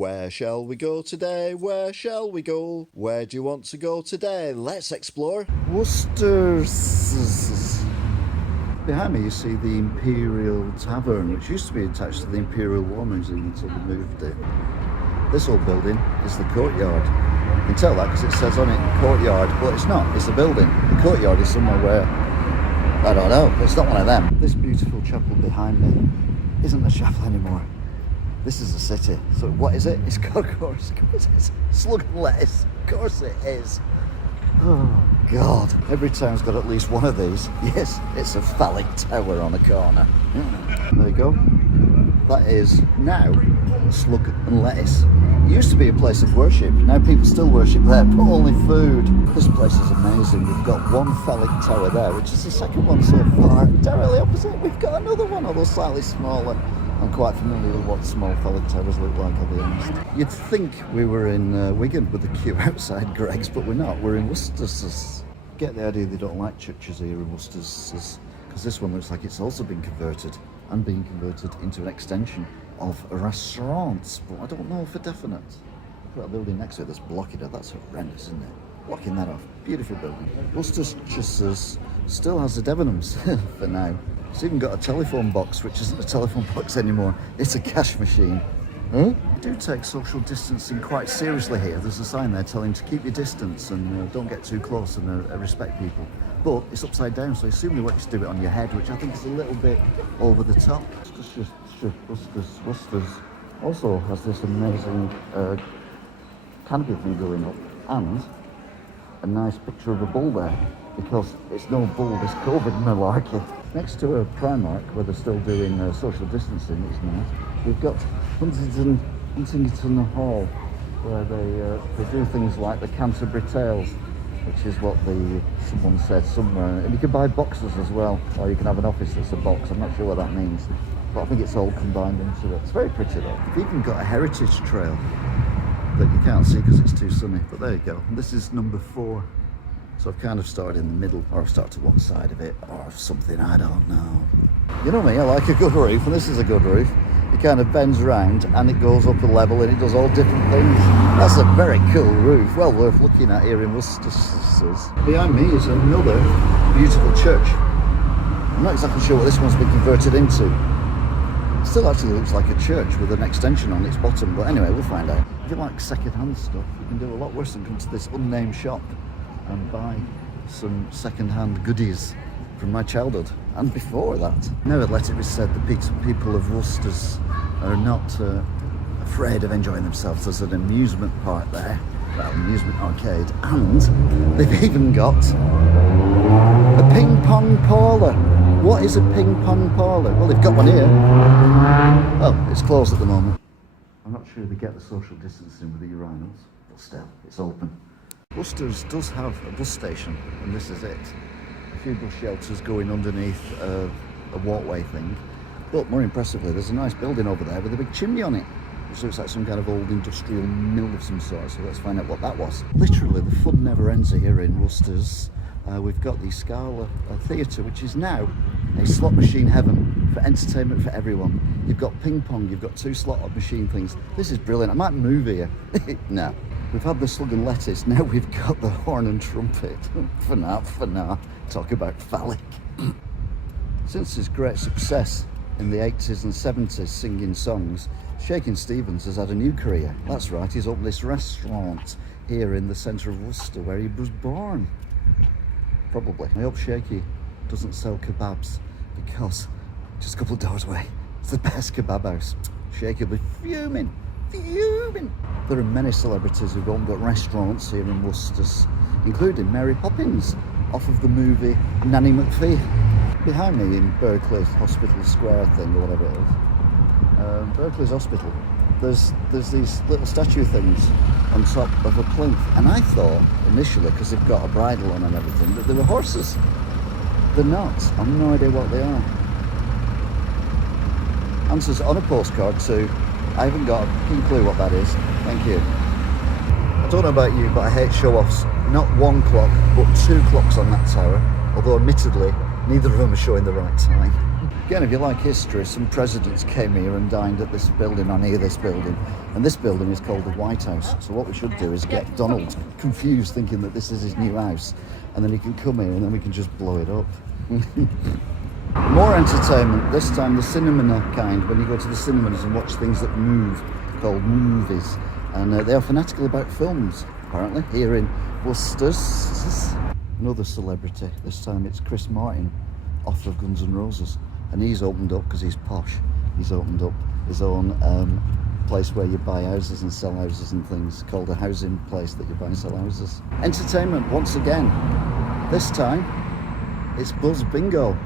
Where shall we go today? Where shall we go? Where do you want to go today? Let's explore Worcester. Behind me you see the Imperial Tavern, which used to be attached to the Imperial War Museum until they moved it. This old building is the courtyard. You can tell that because it says on it courtyard, but it's not, it's a building. The courtyard is somewhere where, I don't know, it's not one of them. This beautiful chapel behind me isn't a chapel anymore. This is a city. So what is it? It's got, of course it's slug and lettuce. Of course it is. Oh God, every town's got at least one of these. Yes, it's a phallic tower on a corner. There you go. That is now slug and lettuce. It used to be a place of worship. Now people still worship there, but only food. This place is amazing. We've got one phallic tower there, which is the second one so far. Directly opposite, we've got another one, although slightly smaller. I'm quite familiar with what small phallic towers look like, I'll be honest. You'd think we were in Wigan with the queue outside Greg's, but we're not. We're in Worcester. Get the idea they don't like churches here in Worcester, because this one looks like it's also been converted and being converted into an extension of a restaurant, but I don't know for definite. Put a building next to it that's blocking it. That's horrendous, isn't it? Blocking that off. Beautiful building. Worcester still has the Debenhams for now. It's even got a telephone box, which isn't a telephone box anymore. It's a cash machine. Huh? We do take social distancing quite seriously here. There's a sign there telling to keep your distance and don't get too close and respect people. But it's upside down, so I assume they want you to do it on your head, which I think is a little bit over the top. Worcester's also has this amazing canopy thing going up, and a nice picture of a bull there, because it's no bull, this COVID malarkey. Next to a Primark, where they're still doing social distancing, it's nice. We've got Huntington Hall, where they do things like the Canterbury Tales, which is what someone said somewhere. And you can buy boxes as well, or you can have an office that's a box. I'm not sure what that means, but I think it's all combined into it. It's very pretty though. We've even got a heritage trail that you can't see because it's too sunny, but there you go. And this is number 4. So I've kind of started in the middle, or I've started to one side of it, or something, I don't know. You know me, I like a good roof, and this is a good roof. It kind of bends around, and it goes up a level, and it does all different things. That's a very cool roof, well worth looking at here in Worcester. Behind me is another beautiful church. I'm not exactly sure what this one's been converted into. It still actually looks like a church with an extension on its bottom, but anyway, we'll find out. If you like second-hand stuff, you can do a lot worse than come to this unnamed shop and buy some second-hand goodies from my childhood and before that. Now let it be said, the people of Worcester are not afraid of enjoying themselves. There's an amusement park there, well, amusement arcade, and they've even got a ping pong parlour. What is a ping pong parlour? Well, they've got one here. Oh, it's closed at the moment. I'm not sure they get the social distancing with the urinals, but still, it's open. Worcester does have a bus station, and this is it. A few bus shelters going underneath a walkway thing. But more impressively, there's a nice building over there with a big chimney on it. So it's like some kind of old industrial mill of some sort, so let's find out what that was. Literally, the fun never ends here in Worcester's. We've got the Scala Theatre, which is now a slot machine heaven for entertainment for everyone. You've got ping pong, you've got 2 slot machine things. This is brilliant. I might move here. No. We've had the slug and lettuce, now we've got the horn and trumpet. For now, talk about phallic. Since his great success in the 80s and 70s singing songs, Shakin' Stevens has had a new career. That's right, he's opened this restaurant here in the centre of Worcester where he was born. Probably. I hope Shaky doesn't sell kebabs, because just a couple of doors away, it's the best kebab house. Shaky will be fuming. There are many celebrities who've owned restaurants here in Worcester, including Mary Poppins, off of the movie Nanny McPhee. Behind me in Berkeley Hospital Square thing, or whatever it is, Berkeley's Hospital, there's these little statue things on top of a plinth, and I thought initially, because they've got a bridle on and everything, that they were horses. They're not. I've no idea what they are. Answers on a postcard too. I haven't got a clue what that is. Thank you. I don't know about you, but I hate show-offs. Not 1 clock, but 2 clocks on that tower. Although admittedly, neither of them are showing the right time. Again, if you like history, some presidents came here and dined at this building, or near this building, and this building is called the White House. So what we should do is get Donald confused, thinking that this is his new house, and then he can come here and then we can just blow it up. More entertainment, this time the cinema kind, when you go to the cinemas and watch things that move, called movies. And they are fanatical about films, apparently, here in Worcester. Another celebrity, this time it's Chris Martin, off of Guns N' Roses. And he's opened up, because he's posh, he's opened up his own place where you buy houses and sell houses and things, called a housing place that you buy and sell houses. Entertainment, once again. This time, it's Buzz Bingo.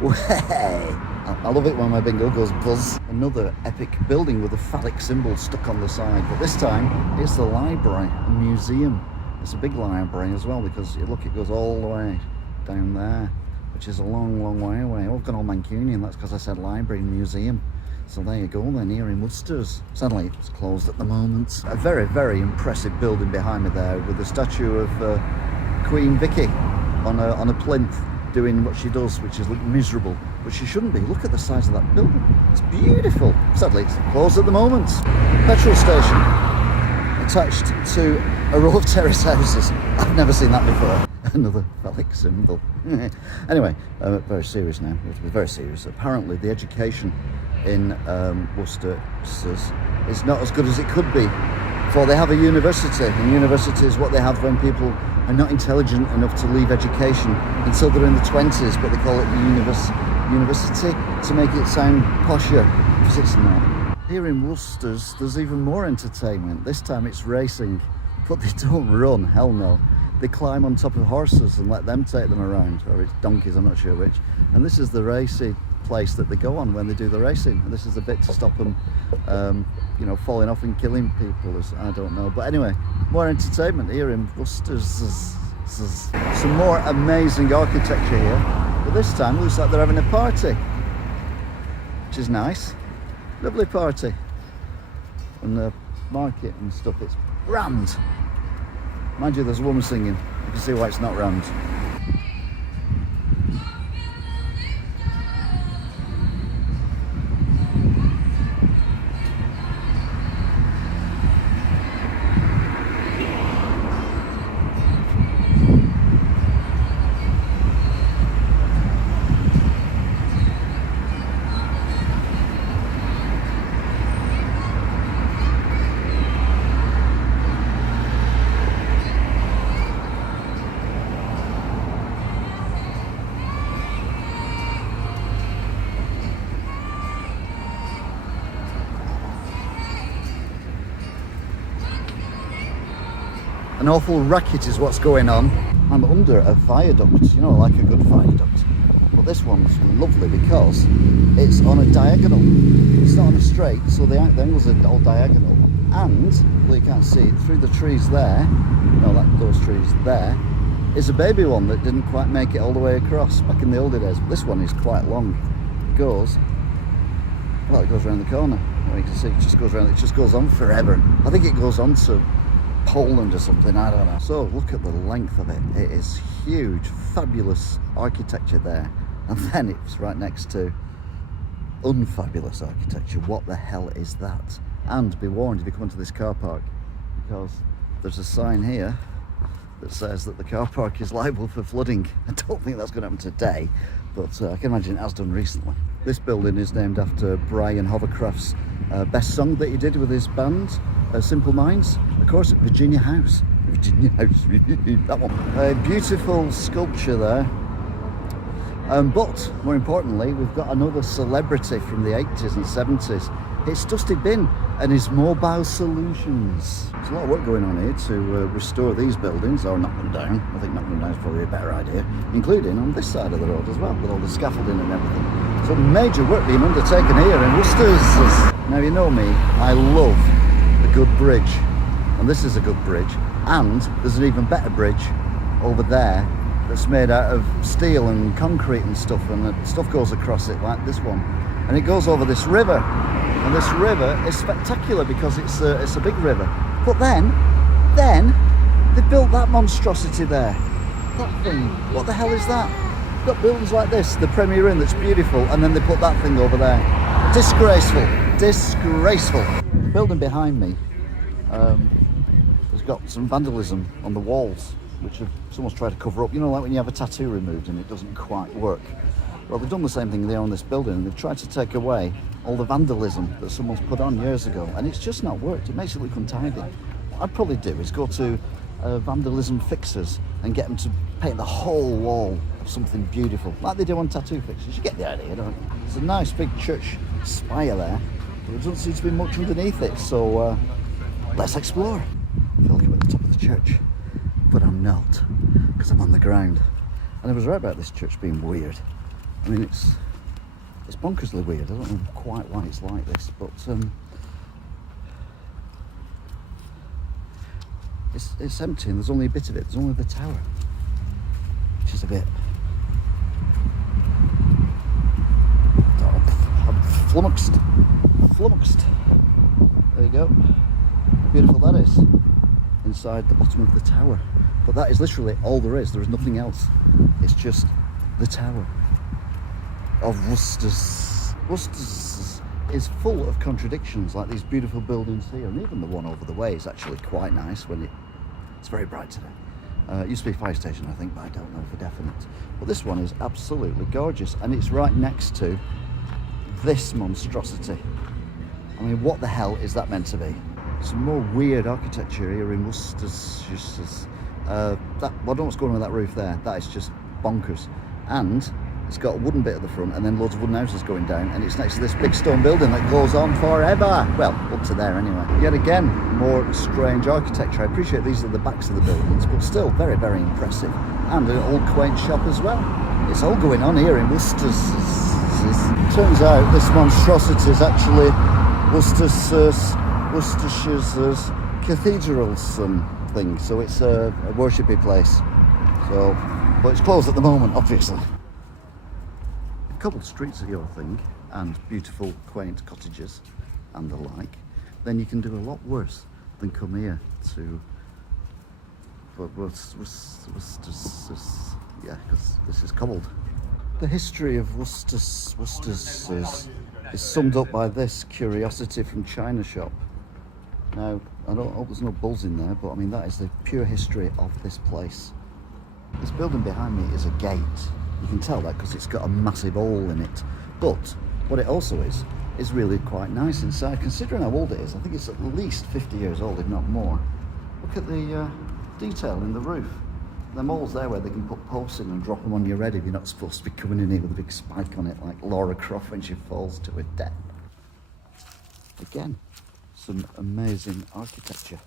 I love it when my bingo goes buzz. Another epic building with a phallic symbol stuck on the side, but this time it's the library and museum. It's a big library as well, because you look, it goes all the way down there, which is a long, long way away. Oh, I've gone all Mancunian, that's because I said library and museum. So there you go then, here in Worcester's. Sadly, it's closed at the moment. A very, very impressive building behind me there, with the statue of Queen Vicky on a plinth, doing what she does, which is look miserable, but she shouldn't be. Look at the size of that building, it's beautiful. Sadly, it's closed at the moment. Petrol station attached to a row of terrace houses. I've never seen that before. Another phallic symbol. Anyway, very serious now. We have to be very serious. Apparently the education in Worcester is not as good as it could be. For they have a university, and university is what they have when people are not intelligent enough to leave education until they're in the 20s, but they call it the university to make it sound posher, because it's not. Here in Worcester's, there's even more entertainment. This time it's racing, but they don't run, hell no. They climb on top of horses and let them take them around, or it's donkeys, I'm not sure which. And this is the racing place that they go on when they do the racing. And this is the bit to stop them, you know, falling off and killing people, as I don't know. But anyway, more entertainment here in Worcester's. Some more amazing architecture here, but this time it looks like they're having a party, which is nice. Lovely party. And the market and stuff, it's rammed. Mind you, there's a woman singing. You can see why it's not rammed. An awful racket is what's going on. I'm under a viaduct, you know, like a good viaduct. But this one's lovely because it's on a diagonal. It's not on a straight, so the angles are all diagonal. And, well, you can't see it, through the trees there, no, those trees there, is a baby one that didn't quite make it all the way across back in the older days. But this one is quite long. It goes around the corner. Well, you can see it just goes around, it just goes on forever. I think it goes on to Poland or something, I don't know. So look at the length of it. It is huge, fabulous architecture there. And then it's right next to unfabulous architecture. What the hell is that? And be warned if you come into this car park, because there's a sign here that says that the car park is liable for flooding. I don't think that's going to happen today, but I can imagine it has done recently. This building is named after Brian Hovercraft's best song that he did with his band, Simple Minds. Of course, Virginia House. Virginia House, that one. A beautiful sculpture there. But more importantly, we've got another celebrity from the 80s and 70s. It's Dusty Bin and his mobile solutions. There's a lot of work going on here to restore these buildings, or knock them down. I think knocking them down is probably a better idea, including on this side of the road as well, with all the scaffolding and everything. So major work being undertaken here in Worcester's. Now, you know me, I love a good bridge, and this is a good bridge. And there's an even better bridge over there that's made out of steel and concrete and stuff, and the stuff goes across it like this one, and it goes over this river. And this river is spectacular because it's a big river. But then they built that monstrosity there. That thing, what the hell is that? You've got buildings like this, the Premier Inn, that's beautiful, and then they put that thing over there. Disgraceful. Disgraceful. The building behind me has got some vandalism on the walls, which someone's tried to cover up. You know, like when you have a tattoo removed and it doesn't quite work. Well, they've done the same thing there on this building, and they've tried to take away all the vandalism that someone's put on years ago, and it's just not worked. It makes it look untidy. What I'd probably do is go to vandalism fixers and get them to paint the whole wall of something beautiful, like they do on tattoo fixers. You get the idea, don't you? There's a nice big church spire there, but there doesn't seem to be much underneath it, so let's explore. I feel like I'm at the top of the church, but I'm not, because I'm on the ground. And I was right about this church being weird. I mean, it's bonkersly weird. I don't know quite why it's like this, but it's empty and there's only a bit of it. There's only the tower, which is a bit... I'm flummoxed. There you go. How beautiful that is. Inside the bottom of the tower. But that is literally all there is. There is nothing else. It's just the tower of Worcester's. Worcester's is full of contradictions, like these beautiful buildings here, and even the one over the way is actually quite nice when it's very bright today. It used to be a fire station, I think, but I don't know for definite. But this one is absolutely gorgeous, and it's right next to this monstrosity. I mean, what the hell is that meant to be? Some more weird architecture here in Worcester's. Well, I don't know what's going on with that roof there. That is just bonkers. And it's got a wooden bit at the front and then loads of wooden houses going down, and it's next to this big stone building that goes on forever. Well, up to there anyway. Yet again, more strange architecture. I appreciate these are the backs of the buildings, but still very, very impressive. And an old quaint shop as well. It's all going on here in Worcester's. Turns out this monstrosity is actually Worcestershire's cathedral's thing. So it's a worshipy place. So, but it's closed at the moment, obviously. Cobbled streets are your thing, and beautiful quaint cottages and the like, then you can do a lot worse than come here to yeah, because this is cobbled. The history of Worcester's is summed up by this curiosity from China shop. Now, I don't hope there's no bulls in there, but I mean that is the pure history of this place. This building behind me is a gate. You can tell that because it's got a massive hole in it. But what it also is really quite nice inside. Considering how old it is, I think it's at least 50 years old, if not more. Look at the detail in the roof. Them holes there where they can put posts in and drop them on your head if you're not supposed to be coming in here with a big spike on it, like Laura Croft when she falls to her death. Again, some amazing architecture.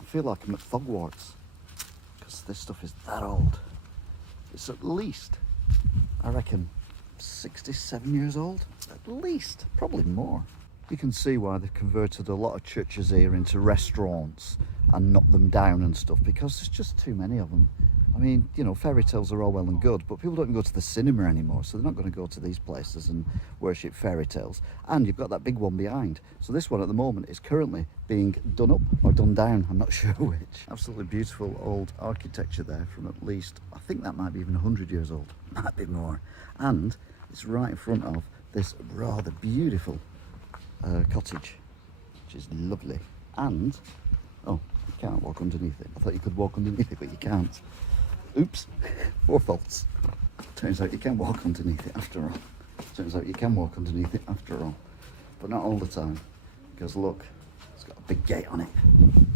I feel like I'm at Hogwarts because this stuff is that old. It's at least, I reckon, 67 years old. At least, probably more. You can see why they've converted a lot of churches here into restaurants and knocked them down and stuff, because there's just too many of them. I mean, you know, fairy tales are all well and good, but people don't even go to the cinema anymore, so they're not going to go to these places and worship fairy tales. And you've got that big one behind. So this one at the moment is currently being done up or done down, I'm not sure which. Absolutely beautiful old architecture there from at least, I think that might be even 100 years old, might be more. And it's right in front of this rather beautiful cottage, which is lovely. And, oh, you can't walk underneath it. I thought you could walk underneath it, but you can't. Oops, 4 faults. Turns out you can walk underneath it after all. Turns out you can walk underneath it after all. But not all the time, because look, it's got a big gate on it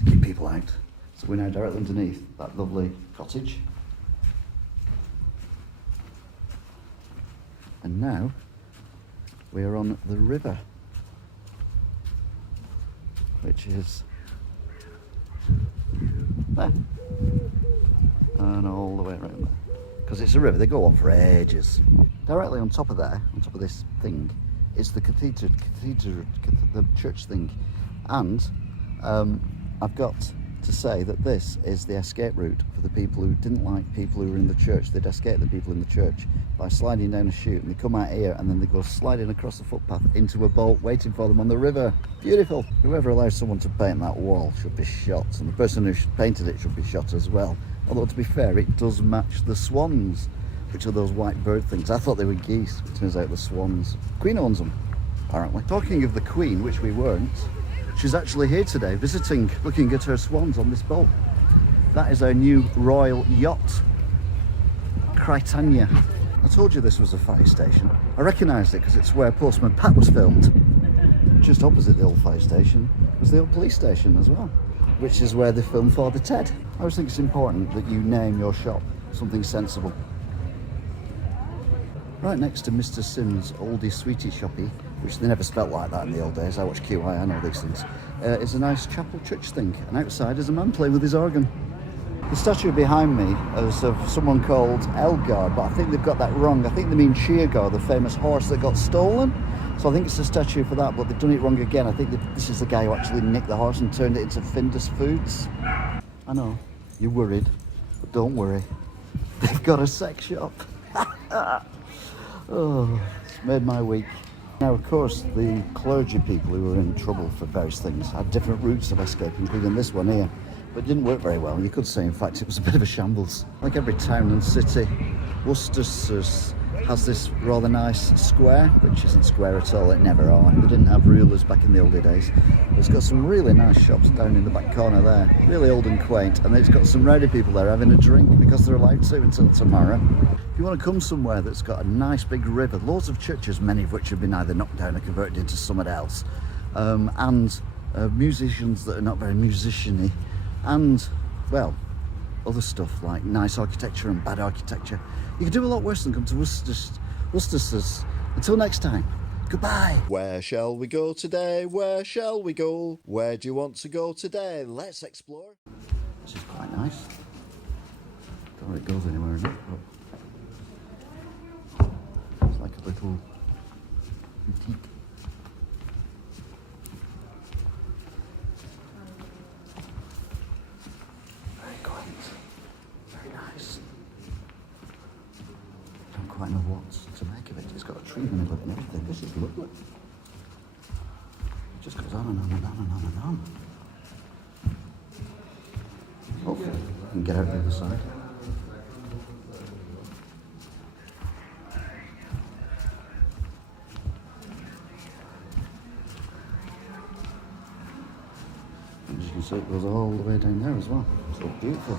to keep people out. So we're now directly underneath that lovely cottage. And now we're on the river, which is there. And all the way around there, because it's a river. They go on for ages. Directly on top of there, on top of this thing, is the cathedral, the church thing. And I've got to say that this is the escape route for the people who didn't like people who were in the church. They'd escape the people in the church by sliding down a chute, and they come out here and then they go sliding across the footpath into a boat waiting for them on the river. Beautiful. Whoever allows someone to paint that wall should be shot, and the person who painted it should be shot as well. Although, to be fair, it does match the swans. which are those white bird things. I thought they were geese, but it turns out they're swans. Queen owns them, apparently. Talking of the Queen, which we weren't, she's actually here today visiting, looking at her swans on this boat. That is our new royal yacht, Critania. I told you this was a fire station. I recognised it because it's where Postman Pat was filmed. Just opposite the old fire station was the old police station as well, which is where they filmed Father Ted. I always think it's important that you name your shop something sensible. Right next to Mr. Sim's oldie sweetie shoppy, which they never spelt like that in the old days. I watch QI, I know these things. Is a nice chapel church thing, and outside is a man playing with his organ. The statue behind me is of someone called Elgar, but I think they've got that wrong. I think they mean Sheargar, the famous horse that got stolen. So I think it's a statue for that, but they've done it wrong again. I think this is the guy who actually nicked the horse and turned it into Findus Foods. I know, you're worried, but don't worry. They've got a sex shop. Oh, it's made my week. Now, of course, the clergy people who were in trouble for various things had different routes of escape, including this one here. But it didn't work very well. You could say, in fact, it was a bit of a shambles. Like every town and city, Worcester has this rather nice square, which isn't square at all, it never are. They didn't have rulers back in the older days. But it's got some really nice shops down in the back corner there, really old and quaint, and it's got some rowdy people there having a drink because they're allowed to until tomorrow. If you want to come somewhere that's got a nice big river, loads of churches, many of which have been either knocked down or converted into something else, and musicians that are not very musician-y, and, well, other stuff like nice architecture and bad architecture. You can do a lot worse than come to Worcester's. Until next time, goodbye. Where shall we go today? Where shall we go? Where do you want to go today? Let's explore. This is quite nice. Don't know if it goes anywhere in it, but it's like a little boutique. Very quaint. Very nice. Don't quite know what to make of it. It's got a tree in the middle of it and everything. This is lovely. It just goes on and on and on and on and on. Hopefully we can get out the other side. And as you can see, it goes all the way down there as well. So beautiful.